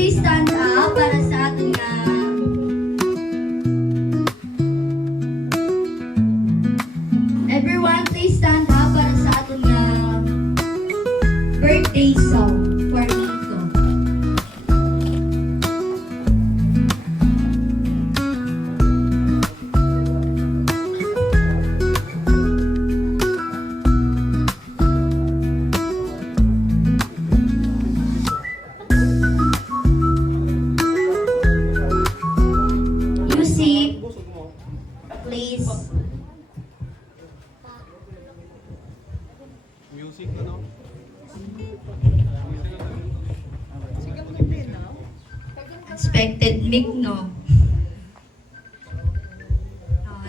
please stand up para sa ating everyone, please stand up para sa ating birthday song for Nico. Music, please. Music ano? Expected mic, no?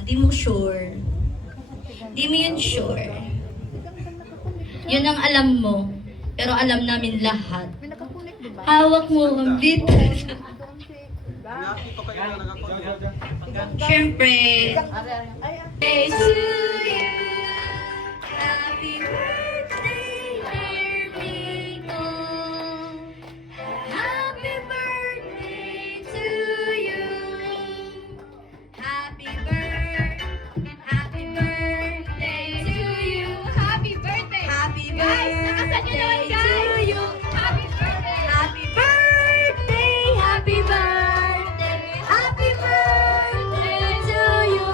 Di mo sure. Di mo yun sure. Yun ang alam mo. Pero alam namin lahat. Hawak mo ang beat. Nakito kayo na nakakonect. Siyempre. Hey to you. Happy birthday, dear Miko. Happy birthday to you. Happy birthday to you. Happy birthday! Happy Guys, nakasan nyo naman, birthday guys! to you. Happy birthday! Happy birthday, happy birthday, happy birthday to you.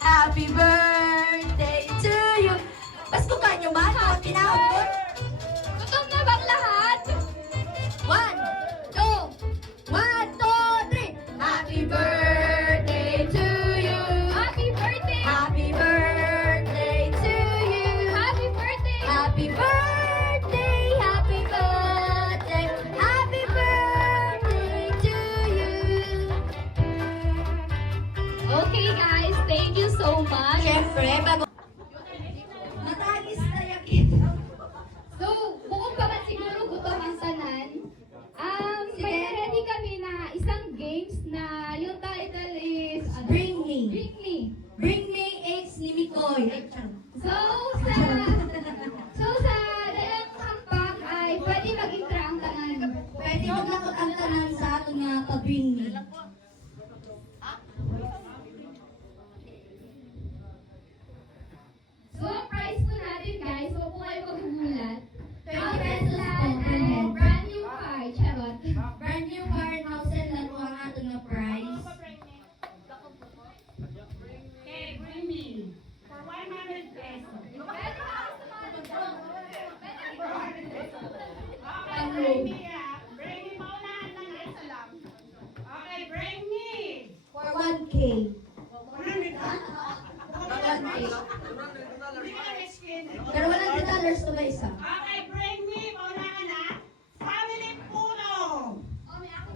Happy birthday to you. Pasko ka nyo ba? Tinawag ko? Gutom na bang lahat? 1, 2, 3. Happy birthday to you. Happy birthday! Happy birthday to you. Happy birthday! Happy birthday, happy birthday, happy birthday to you. Okay guys, thank you so much. Siyempre, bago matagis na yakin. So, bukod pa man siguro gutom ang tanan, may ready kami na isang games na yung title is Bring me. Bring Me. Bring me eggs ni Mikoy. Ay, charot. So sa dalang hampang ay pwede mag-intra ang tanan. Pwede maglakot ang tanan sa ato nga pa-bring me. So, ang price po natin guys, huwag po kayo maghuhulat. 20 pesos po per head. Brand new car, charot. Brand new car and house and lang po ang ato nga price. Okay, bring me for 100 pesos. Okay, bring me bring me paunahan lang isa lang. Okay, bring me. For 1K. 100 ha? 1K. Hindi ka na skin. Pero $100 to ba isa? Okay, bring me paunahan ha. Family puno. Paunahan mo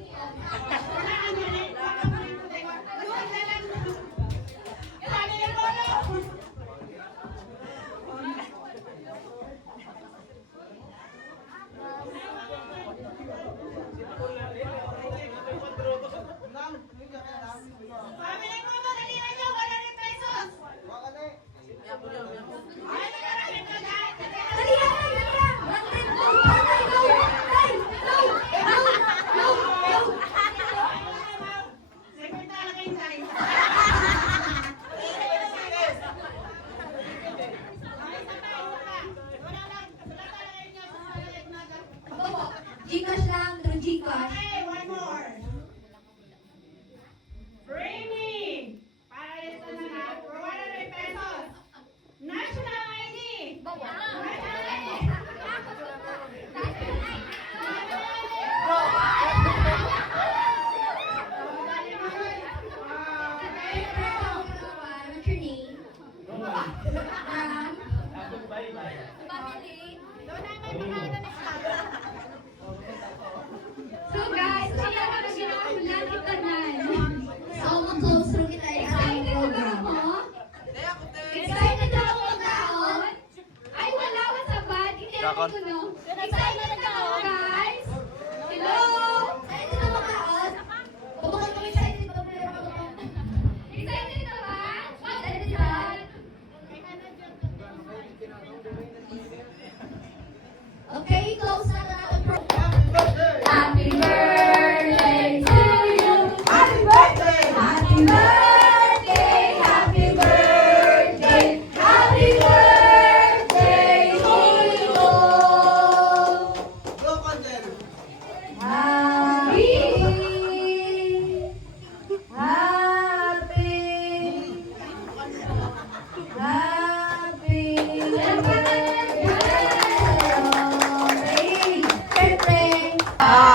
rin. Wala mo rin puti. Yun na lang. Family puno. Family puno, dali na nyo. 100 pesos. Ay, nagkaroon ka dyan. Dali na, dali na! 100 go! Patay, go! Patay! Go! Go! Go! Go! Sekretary kayo tayo. Gcash lang, through Gcash. Okay, one more. Bring me. Para ito na nga, for 100 pesos. National ID. National ID. What's your name? So guys, kaya na ginahulat kita nan. So, mag-close through kita yung ating Excited na ba program. ako? Excited na ako magkaon? Ay, wala ka sa bad. Hindi ako ko, no? Excited na ako, guys? Hello? Excited na makaon? Bumukod kami excited ba? Excited na ba? Excited ba?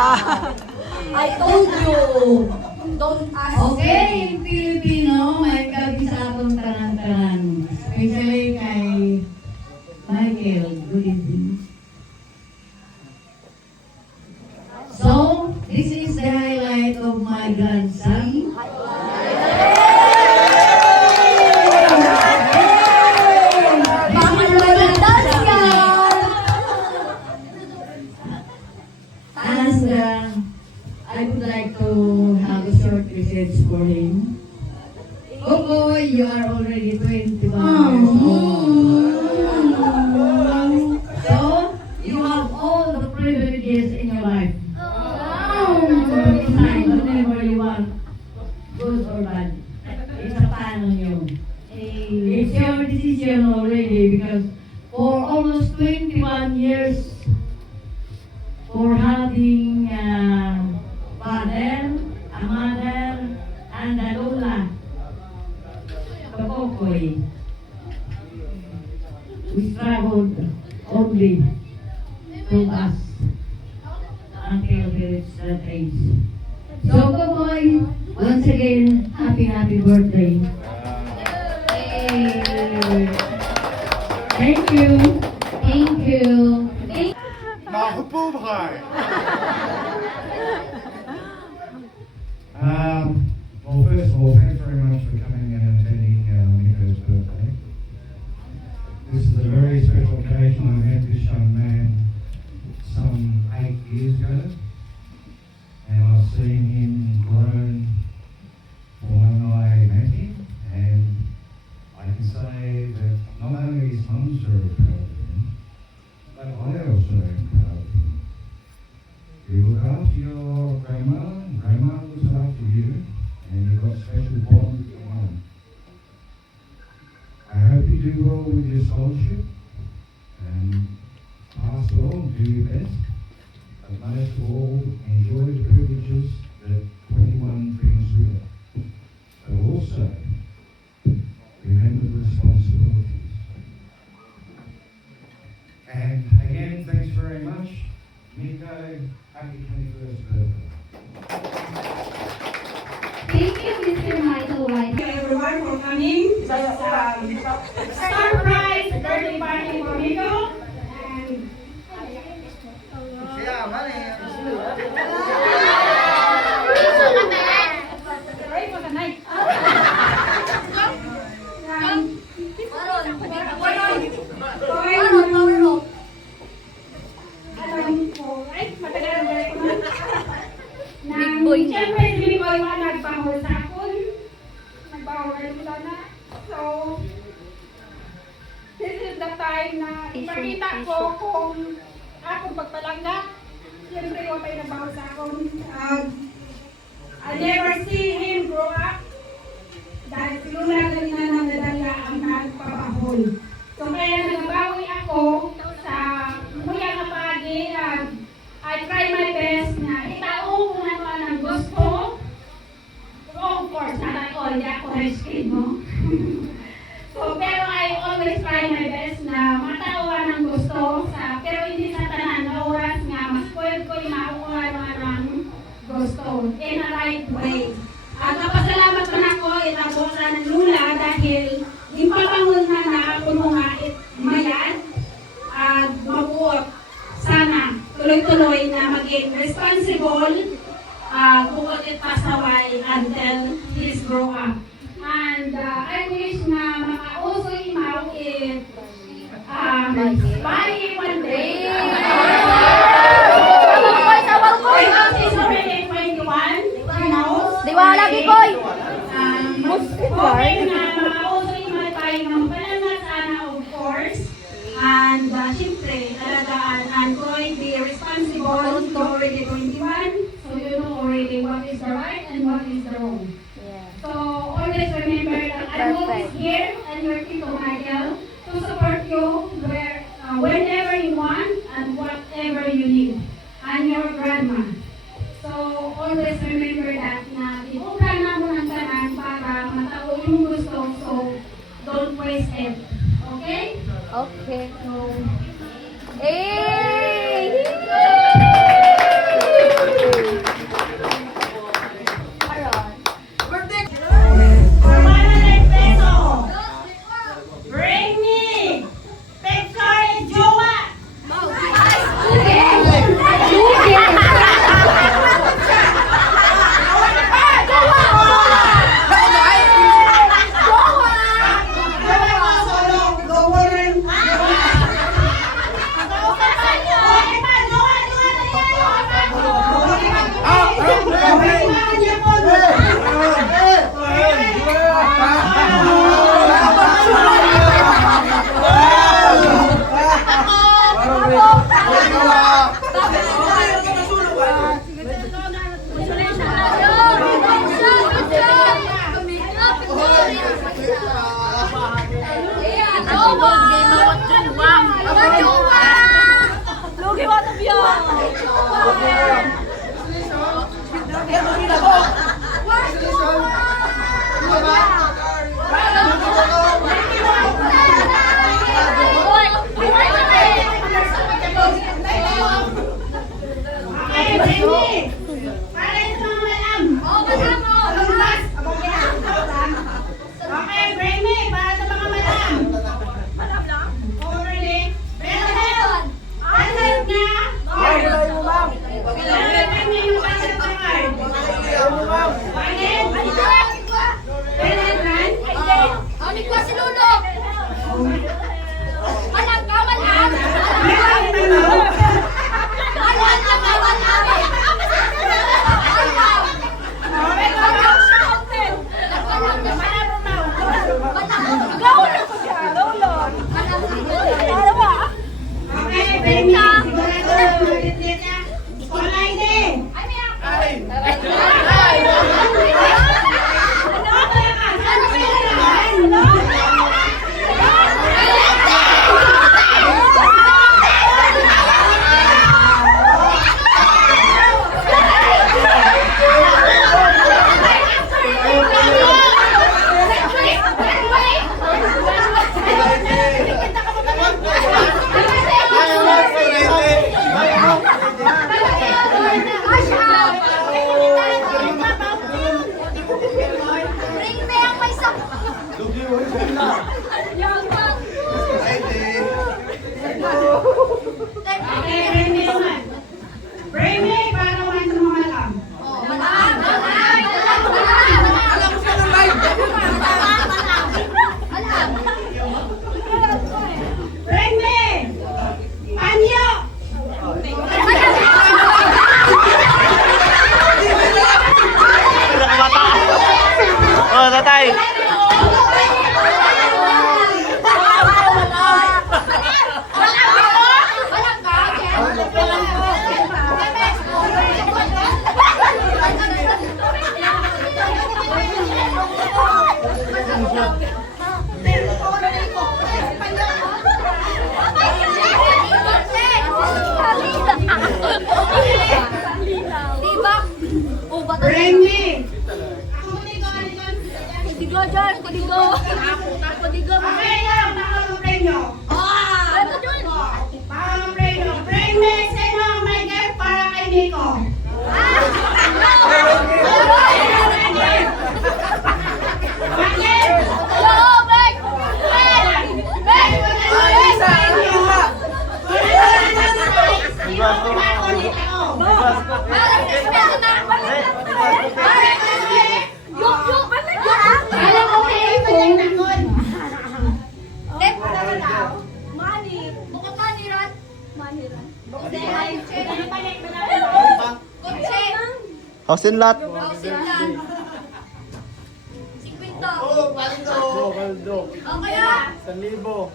I told you. Don't ask Okay, in Filipino, may kabisa akong tanan-tanan. Especially kay Michael. Good evening. So, this is the highlight of my grandson. Baka nag-dance ka. And I would like to have a short message for him. Coco, you are already 21 years old. So, you have all the privileges in your life. Decide whatever you want, good or bad. It's a plan on you. It's your decision already because for almost 21 years, for having a father, a mother, and a lola, Kapokoy, we struggled only to us until we reached that age. So, Kapokoy, once again, happy birthday. Yay. Thank you. Thank you. Well, first of all, thanks very much for coming and attending Nico's birthday. This is a very special occasion. I met this young man some 8 years ago, and I've seen him grown from when I met him, and I can say that not only his mum's very proud of him, but I also am proud of him. You look after your grandma, and grandma looks after you, and you've got special bond with your mum. I hope you do well with your scholarship, and pass well, do your best, but most of all, enjoy the privileges that 21 brings with it. But also, remember the responsibilities. And again, thanks very much. Nico, happy 21st birthday. Thank you, Mr. Michael White. Everyone for coming. Surprise birthday party for Nico. And pray for the night. Alam ko, ay, matagal na balik ko na. Big boy na. Siyempre, hindi ko iwan nagpahol sa akon. Nagpahol na rin na. So, this is the time na ipakita ko kung akong pagpalangga. Siyempre, ko tayo nagpahol sa akon. I never see him grow up. Dahil silula ganina na nadala ang nagpapahol. So, kaya nagabawi ako sa muyang kapagi. I try my best na itaong kung ano ang gusto. Of course, not all, hindi ako rescue mo. So, pero I always try my best na matawan ang gusto. Pero hindi sa tanan na oras nga, mas pwede ko yung makukuha ang gusto in a right way. At napasalamat man ako itabusan ng lula dahil yung papangul na ako mga mayad at mabuot sana tuloy-tuloy na maging responsible bukod it pasaway until he's grow up. And I wish na makauso imaw it body one day. Because he's already 21, you know. Diwala, Bikoy! Okay na makauso imaw tayo ng palangat sana, of course. And syempre, talagaan and going to be responsible. So already 21, so you know already what is the right and what is the wrong. So always remember that I'm always here and you're Tito Michael to support you whenever you want and whatever you need. I'm your grandma. So always remember that na iubra na mo ng tanan para matao yung gusto. So don't waste it. Okay? Okay. So, Hey! Okay, bring me naman. Bring me para naman sa mga malam. Bring me! Panyo! Oh, tatay. Diba? Oh, bata. Bring me! Kudigo dyan, kudigo. Kudigo. Okay lang, nakalumpay nyo. Ano dyan? Nakalumpay nyo. Bring me! Sino ang may gift para kay Nico? Bakit? Yo, Meg! Meg! Meg! Parang respeto na. Yup, yup. Alam ko kayo kung nakon. Mani. Bukod mani, Rat. Mani, Rat. Kutse. House in lot. Ausilan. 50. O kaya? 1,000. Oy!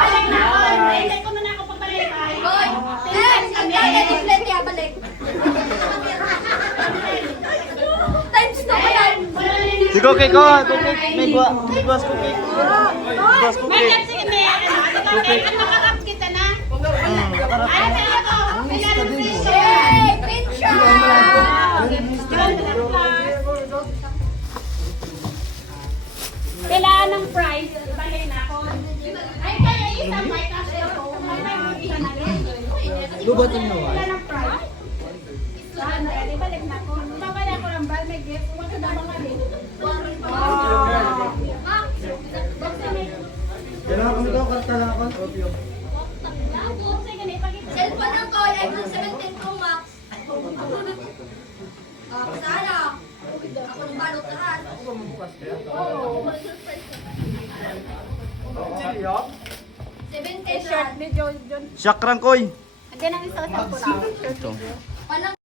Balik na ako. Hindi ko na ako pabalik. Oy! Next! Ang kaya ni Flint ya, balik. Times 2 pa yan. Si Cookie ko. Cookie. May guwas cookie. Guwas cookie. Hey! Pincha! Kailangan ng prize. Balik na ako. Ay, kaya isang may cash ako. May isa na rin. Lubatan mo, Kailangan ng prize. Saan na yan? Balik na ako. Babalik ako ng bal. May gift. Huwag ka na mga rin. Kailangan ko nito, karta lang ako. Cellphone ng Koy, iPhone 17 Pro Max. Sana. Ako nung balot lahat. Oo. 17 lahat. Shakran koy. Andiyan ang isa sa pula. Ito. Walang